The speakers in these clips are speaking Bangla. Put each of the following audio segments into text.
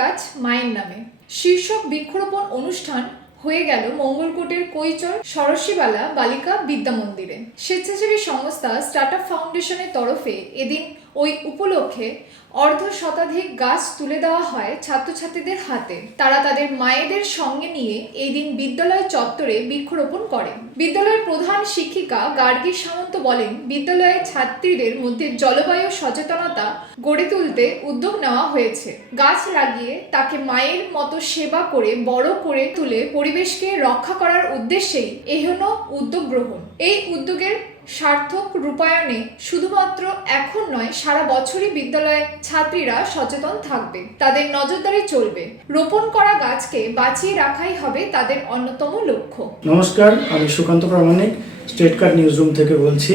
গাছ মায়ের নামে। শীর্ষক বৃক্ষরোপণ অনুষ্ঠান হয়ে গেল মঙ্গলকোটের কৈচর সরসীবালা বালিকা বিদ্যা মন্দিরে। স্বেচ্ছাসেবী সংস্থা স্টার্টআপ ফাউন্ডেশনের তরফে এদিন ওই উপলক্ষে অর্ধ শতাধিক গাছ তুলে দেওয়া হয় ছাত্রছাত্রীদের হাতে। তারা তাদের মায়েদের সঙ্গে নিয়ে এই দিন বিদ্যালয় চত্বরে বৃক্ষরোপণ করে। বিদ্যালয়ের প্রধান শিক্ষিকা গার্গী সামন্ত বলেন, বিদ্যালয়ের ছাত্রীদের মধ্যে জলবায়ু সচেতনতা গড়ে তুলতে উদ্যোগ নেওয়া হয়েছে। গাছ লাগিয়ে তাকে মায়ের মতো সেবা করে, বড় করে তুলে পরিবেশকে রক্ষা করার উদ্দেশ্যেই এহেন উদ্যোগ গ্রহণ। এই উদ্যোগের সার্থক রূপায়ণে শুধুমাত্র এখন নয়, সারা বছরই বিদ্যালয়ের ছাত্রীরা সচেতন থাকবে। তাদের নজরদারি চলবে। রোপণ করা গাছকে বাঁচিয়ে রাখাই হবে তাদের অন্যতম লক্ষ্য। নমস্কার, আমি Sukanta Pramanik, state card news room থেকে বলছি।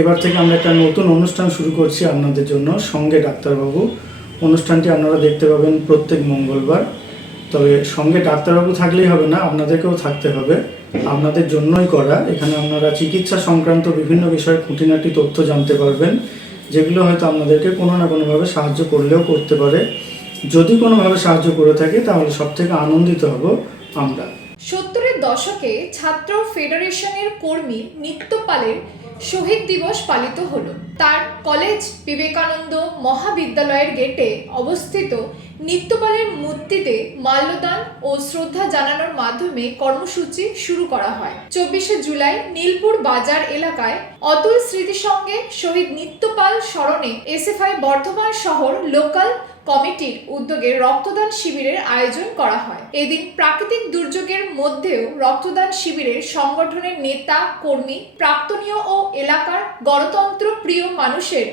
এবার থেকে আমরা একটা নতুন অনুষ্ঠান শুরু করছি আপনাদের জন্য, সঙ্গে ডাক্তারবাবু। অনুষ্ঠানটি আপনারা দেখতে পাবেন প্রত্যেক মঙ্গলবার। তবে সঙ্গে ডাক্তারবাবু থাকলেই হবে না, আপনাদেরকেও থাকতে হবে। আপনাদের জন্যই করা। এখানে আপনারা চিকিৎসা সংক্রান্ত বিভিন্ন বিষয়ে খুঁটিনাটি তথ্য জানতে পারবেন, যেগুলো হয়তো আপনাদেরকে কোনো না কোনোভাবে সাহায্য করলেও করতে পারে। যদি কোনোভাবে সাহায্য করে থাকে, তাহলে সব থেকে আনন্দিত হব আমরা। সত্তরের দশকে ছাত্র ফেডারেশনের কর্মী নিত্যপালের শহীদ দিবস পালিত হলো। তার কলেজ বিবেকানন্দ মহাবিদ্যালয়ের গেটে অবস্থিত নিত্যপালের মূর্তিতে মাল্যদান ও শ্রদ্ধা জানানোর মাধ্যমে কর্মসূচি শুরু করা হয়। চব্বিশে জুলাই নীলপুর বাজার এলাকায় অতুল স্মৃতি সঙ্গে শহীদ নিত্যপাল স্মরণে এসএফআই বর্ধমান শহর লোকাল কমিটির উদ্যোগে রক্তদান শিবিরের আয়োজন করা হয়। এদিন প্রাকৃতিক দুর্যোগের মধ্যেও রক্তদান শিবিরের সংগঠনের নেতা, কর্মী, প্রাক্তনীয় ও এলাকার গণতন্ত্র প্রিয় মানুষের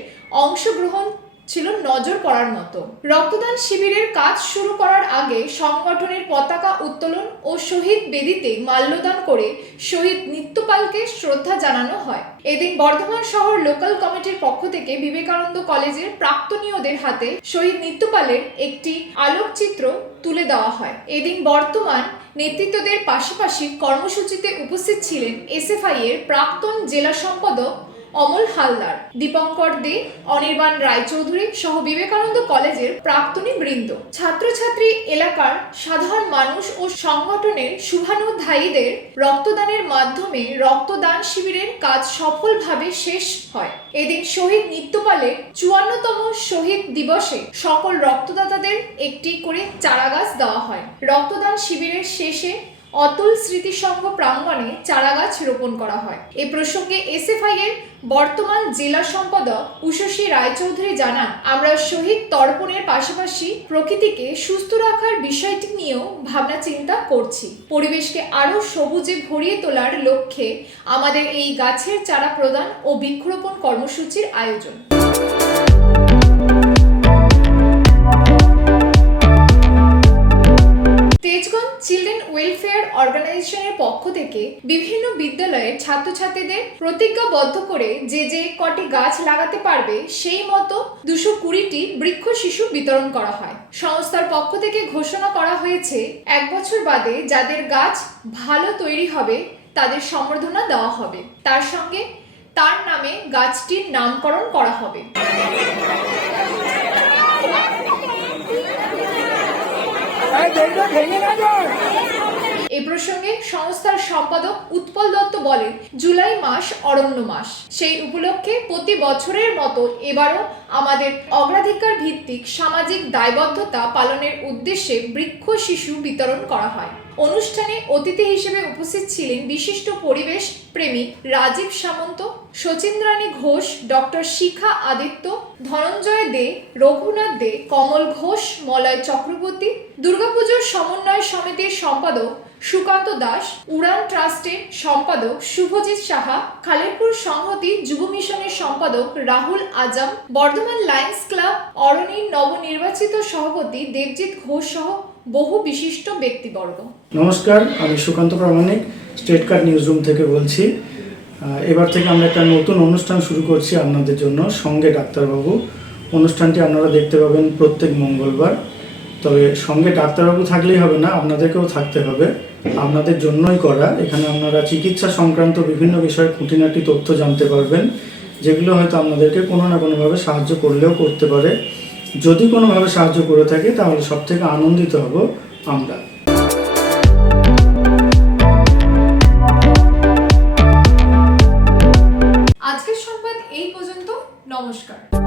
অংশগ্রহণ ছিল নজর করার মতো। রক্তদান শিবিরের কাজ শুরু করার আগে সংগঠনের পতাকা উত্তোলন ও শহীদ বেদিতে মাল্যদান করে শহীদ নিত্যপালকে শ্রদ্ধা জানানো হয়। এদিন বর্ধমান শহর লোকাল কমিটির পক্ষ থেকে বিবেকানন্দ কলেজের প্রাক্তনীয়দের হাতে শহীদ নিত্যপালের একটি আলোকচিত্র তুলে দেওয়া হয়। এদিন বর্তমান নেতৃত্বদের পাশাপাশি কর্মসূচিতে উপস্থিত ছিলেন এসএফআই এর প্রাক্তন জেলা সম্পাদক অমল হালদার, দীপঙ্কর দে, অনির্বাণ রায়চৌধুরী সহ বিবেকানন্দ কলেজের প্রাক্তনী বৃন্দ। ছাত্রছাত্রী এলাকার সাধারণ মানুষ ও সংগঠনের শুভানুধ্যায়ীদের রক্তদানের মাধ্যমে রক্তদান শিবিরের কাজ সফলভাবে শেষ হয়। এদিন শহীদ নিত্যপালের চুয়ান্নতম শহীদ দিবসে সকল রক্তদাতাদের একটি করে চারাগাছ দেওয়া হয়। রক্তদান শিবিরের শেষে অতুল স্মৃতিসংঘ প্রাঙ্গণে চারাগাছ রোপণ করা হয়। এ প্রসঙ্গে এসএফআই এর বর্তমান জেলা সম্পাদক উষসী রায়চৌধুরী জানান, আমরা শহীদ তর্পণের পাশাপাশি প্রকৃতিকে সুস্থ রাখার বিষয়টি নিয়েও ভাবনা চিন্তা করছি। পরিবেশকে আরও সবুজে ভরিয়ে তোলার লক্ষ্যে আমাদের এই গাছের চারা প্রদান ও বৃক্ষরোপণ কর্মসূচির আয়োজন। অর্গানাইজেশনের পক্ষ থেকে বিভিন্ন বিদ্যালয়ের ছাত্রছাত্রীদের প্রতিজ্ঞাবদ্ধ করে যে যে কটি গাছ লাগাতে পারবে, সেই মতো দুশো কুড়িটি বৃক্ষ শিশু বিতরণ করা হয়। সংস্থার পক্ষ থেকে ঘোষণা করা হয়েছে, এক বছর বাদে যাদের গাছ ভালো তৈরি হবে, তাদের সম্বর্ধনা দেওয়া হবে। তার সঙ্গে তার নামে গাছটির নামকরণ করা হবে। প্রসঙ্গে সংস্থার সম্পাদক উৎপল দত্ত বলেন, জুলাই মাস অরণ্য মাস। সেই উপলক্ষে প্রতি বছরের মতো এবারও আমাদের অগ্রাধিকার ভিত্তিক সামাজিক দায়বদ্ধতা পালনের উদ্দেশ্যে বৃক্ষ শিশু বিতরণ করা হয়। অনুষ্ঠানে অতিথি হিসেবে উপস্থিত ছিলেন বিশিষ্ট পরিবেশ প্রেমী রাজীব সামন্ত শচীন্দ্রানী ঘোষ, ডক্টর শিখা আদিত্য, ধনঞ্জয় দে, রঘুনাথ দে, কমল ঘোষ, মলয় চক্রবর্তী দুর্গাপুজোর সমন্বয় সমিতির সম্পাদক সুকান্ত দাস, উড়ান ট্রাস্টের সম্পাদক শুভজিৎ সাহা, খালেরপুর সংহতি যুব মিশনের সম্পাদক রাহুল আজম, বর্ধমান লায়ন্স ক্লাব অরণির নবনির্বাচিত সভাপতি দেবজিৎ ঘোষ সহ বহু বিশিষ্ট ব্যক্তিবর্গ। নমস্কার, আমি Sukanta Pramanik, state card news room থেকে বলছি। এবার থেকে আমরা একটা নতুন অনুষ্ঠান শুরু করছি আপনাদের জন্য, সঙ্গে ডাক্তারবাবু। অনুষ্ঠানটি আপনারা দেখতে পাবেন প্রত্যেক মঙ্গলবার। তবে সঙ্গে ডাক্তারবাবু থাকলেই হবে না, আপনাদেরকেও থাকতে হবে। আপনাদের জন্যই করা। এখানে আপনারা চিকিৎসা সংক্রান্ত বিভিন্ন বিষয়ে খুঁটিনাটি তথ্য জানতে পারবেন, যেগুলো হয়তো আপনাদেরকে কোনো না কোনোভাবে সাহায্য করলেও করতে পারে। যদি কোনোভাবে সাহায্য করে থাকে, তাহলে সব থেকে আনন্দিত হব আমরা। আজকের সংবাদ এই পর্যন্ত। নমস্কার।